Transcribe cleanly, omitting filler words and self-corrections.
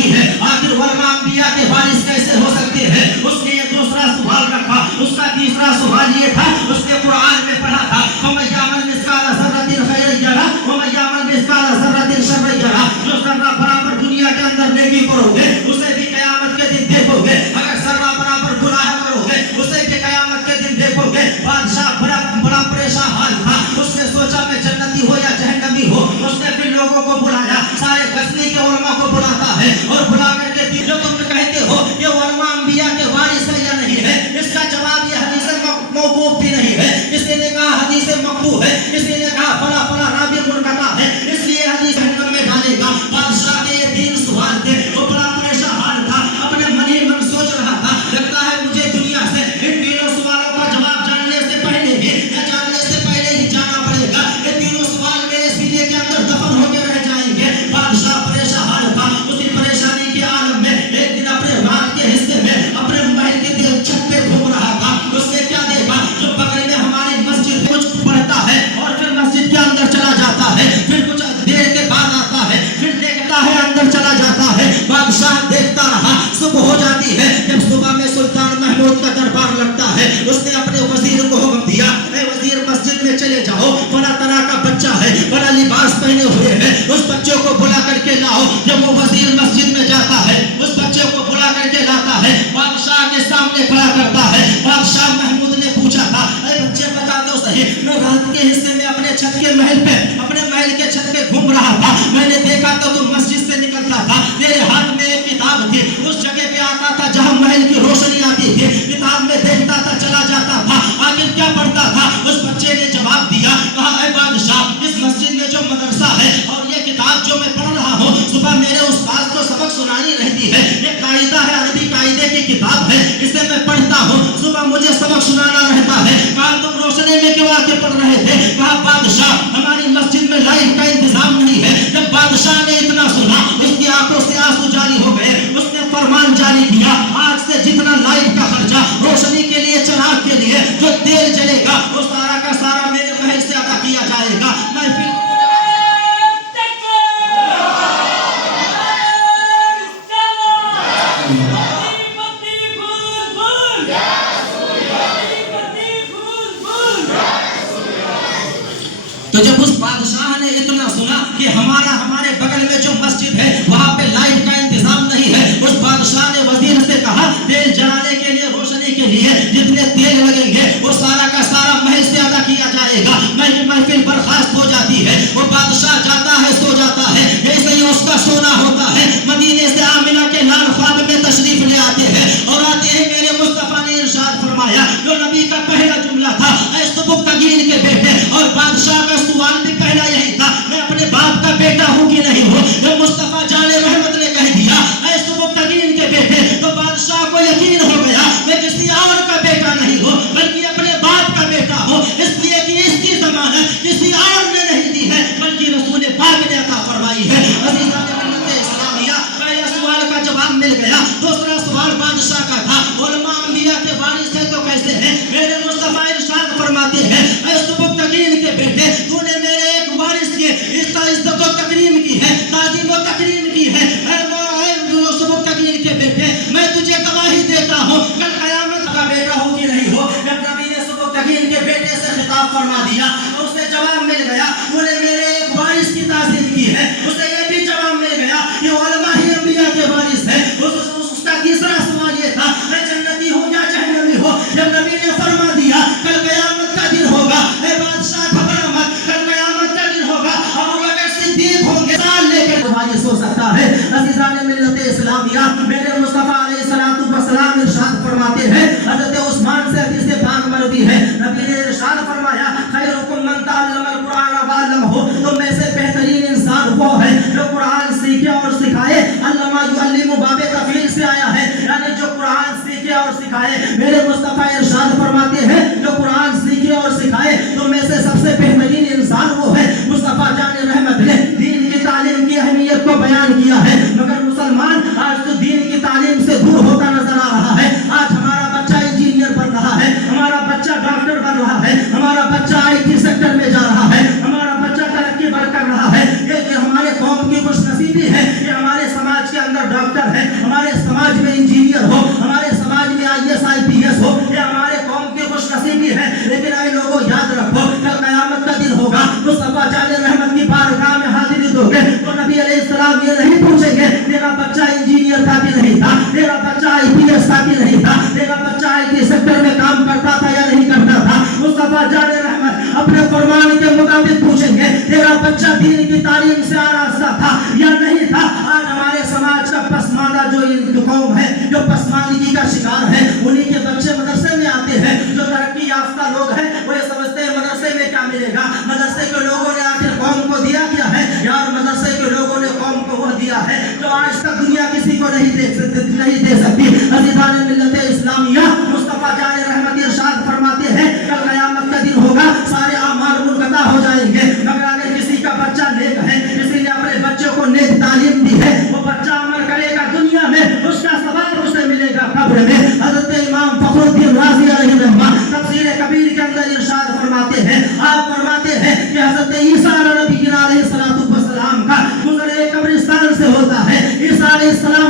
نہیں ہے، آخر علماء انبیاء کے وارث کیسے ہو سکتے ہیں؟ اس نے یہ دوسرا سوال رکھا. اس کا تیسرا سوال یہ تھا، اس نے قرآن میں پڑھا تھا فَمَن يَعْمَلْ مِثْقَالَ ذَرَّةٍ خَيْرًا يَرَهُ وَمَن يَعْمَلْ مِثْقَالَ ذَرَّةٍ شَرًّا يَرَهُ. جو ذرہ برابر دنیا کے اندر نیکی کرو گے اسے بھی قیامت کے دن دیکھو گے، اگر ذرہ برابر گناہ کرو گے اسے بھی قیامت کے دن دیکھو گے. بادشاہ بڑا پریشان حال تھا. اس نے سوچا میں جنتی ہو یا جہنمی ہو. اس نے پھر لوگوں کو بلایا، سارے غزنی کے علماء کو بلاتا ہے اور بلا کر کے جو تم کہتے ہو کہ علماء انبیاء کے وارث ہے یا نہیں ہے، اس کا جواب یہ حدیث موقوف بھی نہیں ہے. کسی نے کہا حدیث مقطوع ہے، کسی نے کہا فلاں فلاں راوی منقطع ہے، اس لیے حدیث جہنم میں ڈالے گا. بادشاہ کے یہ 3 سوال تھے. وہ بڑا پریشان حال تھا، اپنے من ہی من سوچ رہا تھا لگتا ہے مجھے دنیا سے ان 3 سوالوں کا جواب جاننے سے پہلے ہی یا جاننے سے پہلے ہی جانا پڑے گا. یہ 3 سوال میرے سینے کے اندر دفن ہو کے رہ جائیں گے. بادشاہ پریشان حال تھا. اسی پریشانی کے عالم میں ایک دن اپنے رات کے حصے میں اپنے محل کے چھت پہ گھوم رہا تھا. اس نے کیا دیکھا؟ جو بغل میں ہماری مسجد کچھ پڑھتا ہے اور پھر مسجد کے اندر چلا جاتا ہے، پھر کچھ دیر کے بعد آتا ہے، پھر دیکھتا ہے اندر چلا جاتا ہے. بادشاہ دیکھتا رہا. صبح ہو جاتی ہے. جب صبح میں سلطان محمود کا دربار لگتا ہے، اس نے اپنے وزیر کو حکم دیا اے وزیر مسجد میں چلے جاؤ، فلاں طرح کا بچہ ہے، بڑا لباس پہنے ہوئے ہے، اس بچے کو بلا کر کے لاؤ. جب وہ وزیر مسجد میں جاتا ہے اس بچے کو بلا کر کے لاتا ہے، بادشاہ کے سامنے کھڑا کرتا ہے. بادشاہ محمود نے پوچھا تھا اے بچے بتا دو صحیح، میں رات کے حصے میں اپنے چھت کے محل پہ اپنے محل کے چھت پہ گھوم رہا تھا، میں نے دیکھا تو تم مسجد سے نکلتا تھا، میرے ہاتھ میں ایک کتاب تھی، اس جگہ پہ آتا تھا جہاں محل کی روشنی آتی تھی، کتاب میں دیکھتا تھا چلا جاتا تھا، آخر کیا پڑھتا تھا؟ اس بچے نے جواب دیا، کہا اے بادشاہ اس مسجد میں جو مدرسہ ہے اور یہ کتاب جو میں پڑھ رہا ہوں، صبح میرے استاد کو سبق سنانی رہتی ہے، یہ قاعدہ ہے، عربی قاعدے کی کتاب ہے، اسے میں پڑھتا ہوں، صبح مجھے سبق سنانا رہتا ہے. کہا تم روشنی میں کیوں آ کے پڑھ رہے تھے؟ کہا بادشاہ ہماری مسجد میں لائٹ کا انتظام نہیں ہے. جب بادشاہ نے اتنا سنا اس کی آنکھوں سے آنسو جاری ہو گئے. اس نے فرمان جاری کیا آج سے جتنا لائٹ کا خرچہ روشنی کے لیے چراغ کے لیے جو تیل جلے گا وہ سارا کا سارا میرے محل سے ادا کیا جائے گا. میں پھر تو جب اس بادشاہ نے اتنا سنا کہ ہمارے بغل میں جو مسجد ہے وہاں پہ لائٹ کا انتظام نہیں ہے، اس بادشاہ نے وزیر سے کہا تیل جلانے کے لیے روشنی کے لیے جتنے تیل لگیں گے وہ سارا کا سارا محل سے ادا کیا جائے گا. محفل برخاست ہو جاتی ہے. وہ بادشاہ جاتا ہے سو جاتا ہے، ایسے ہی اس کا سونا ہوتا ہے. مدینے سے آمنہ کے لال خواب میں تشریف لے آتے ہیں اور آتے ہیں میرے مصطفیٰ نے ارشاد فرمایا جو نبی کا پہلا جملہ تھا اے سبکتگین کے بیٹے، اور بادشاہ کا سوال بھی پہلا یہی تھا میں اپنے باپ کا بیٹا ہوں کہ نہیں ہوں. جو مصطفیٰ جان رحمت نے کہہ دیا اے سبکتگین کے بیٹے تو بادشاہ کو یقین ہو گیا میں کسی اور کا بیٹا نہیں ہوں بلکہ اپنے باپ کا بیٹا ہوں، اس لیے کہ اس کی ضمانت کسی اور نے نہیں دی ہے بلکہ رسول پاک نے عطا فرمائی ہے. عزیزان ملت اسلامیہ، پہلا سوال کا جواب مل گیا. دوسرا سوال بادشاہ کا تھا علماء انبیاء کے وارث ہیں تو کیسے ہیں؟ میرے مصطفیٰ ارشاد فرماتے ہیں اے سبکتگین کے بیٹے تو نے میرے ایک وارث کی عزت و تکریم کی ہے، تعظیم و تکریم کی ہے. اے سبکتگین کے بیٹے میں تجھے گواہی دیتا ہوں کل قیامت کا بیٹا ہو کہ نہیں ہو. جب نبی نے سبکتگین کے بیٹے سے خطاب فرما دیا تو اسے جواب مل گیا تو نے میرے ایک وارث کی تعظیم کی ہے. اسے یہ بھی جواب مل گیا کہ علماء ہی انبیاء کے وارث ہیں. اس کا تیسرا سوال یہ تھا میں جنتی ہوں یا جہنمی ہوں. جب نبی نے فرما دیا کل قیامت کا دن ہوگا اے بادشاہ گھبرا مت، کل قیامت کا دن ہوگا اور اگر صدیق ہوں گے سال لے کر وارث ہو سکتا ہے. عزیزان ملت اسلامیہ، میرے مصطفیٰ علیہ السلام ارشاد فرماتے ہیں حضرت عثمان سے حدیث پاک مروی ہے، نبی نے ارشاد فرمایا خیرکم من تعلم القرآن وعلمہ، تم میں سے بہترین انسان وہ ہے جو قرآن سیکھے اور سکھائے. علامہ یعلم باب تفعیل سے آیا ہے یعنی جو قرآن سیکھے اور سکھائے. میرے مصطفیٰ ارشاد فرماتے ہیں جو قرآن سیکھے اور سکھائے تم میں سے سب سے بہترین انسان وہ ہے. مصطفیٰ جان رحمت نے دین کی تعلیم کی اہمیت کو بیان کیا ہے مگر مسلمان آج تو دین کی تعلیم سے دور ہوتا نظر آ رہا ہے. آج ہمارا بچہ انجینئر بن رہا ہے، ہمارا بچہ ڈاکٹر بن رہا ہے، ہمارا بچہ IT سیکٹر میں جا رہا ہے، ہمارا بچہ ترقی بڑھ کر رہا ہے. یہ ہمارے قوم کی خوش نصیبی ہے کہ ہمارے سماج کے اندر اندر ڈاکٹر ہے, ہمارے سماج میں انجینئر ہو, ہمارے سماج میں IAS IPS ہو, یہ ہمارے قوم کی خوش نصیبی ہے. لیکن اے لوگوں یاد رکھو, کل قیامت کا دن ہوگا, مصطفیٰ جان رحمت کی بارگاہ میں حاضری دو گے تو نبی علیہ السلام یہ نہیں پوچھیں گے تیرا بچہ انجینئر تھا کہ نہیں تھا, تیرا بچہ IPS تھا کہ نہیں تھا, تیرا بچہ IT سیکٹر میں کام کرتا تھا یا نہیں کرتا تھا. مصطفیٰ جان رحمت اپنے فرمان کے مطابق پوچھیں گے تیرا بچہ دین کی تعلیم سے آراستہ تھا یا نہیں تھا. آج ہمارے سماج کا پسماندہ جو قوم ہے, جو پسماندگی کا شکار ہے, انہی کے بچے مدرسے میں آتے ہیں. جو ترقی یافتہ لوگ ہیں وہ یہ سمجھتے ہیں مدرسے میں کیا ملے گا, مدرسے کے لوگوں نے آخر قوم کو دیا کیا ہے یار, مدرسے کے لوگوں نے قوم کو وہ دیا ہے جو آج تک دنیا کسی کو نہیں دے سکتی. عزیزان ملت اسلامیہ, مصطفیٰ جان رحمت ارشاد فرماتے ہیں کل قیامت کا دن ہوگا, سارے اعمال منقطع ہو جائیں گے, مگر اگر کسی کا بچہ نیک ہے, کسی نے اپنے بچے کو نیک تعلیم دی ہے, وہ بچہ عمل کرے گا دنیا میں, اس کا ثواب اسے ملے گا قبر میں. حضرت امام فخر الدین رازی علیہ الرحمہ تفسیر کبیر کے اندر ارشاد فرماتے ہیں, آپ فرماتے ہیں کہ حضرت عیسیٰ علیہ السلام کا گزر قبرستان سے ہوتا ہے. عیسیٰ علیہ السلام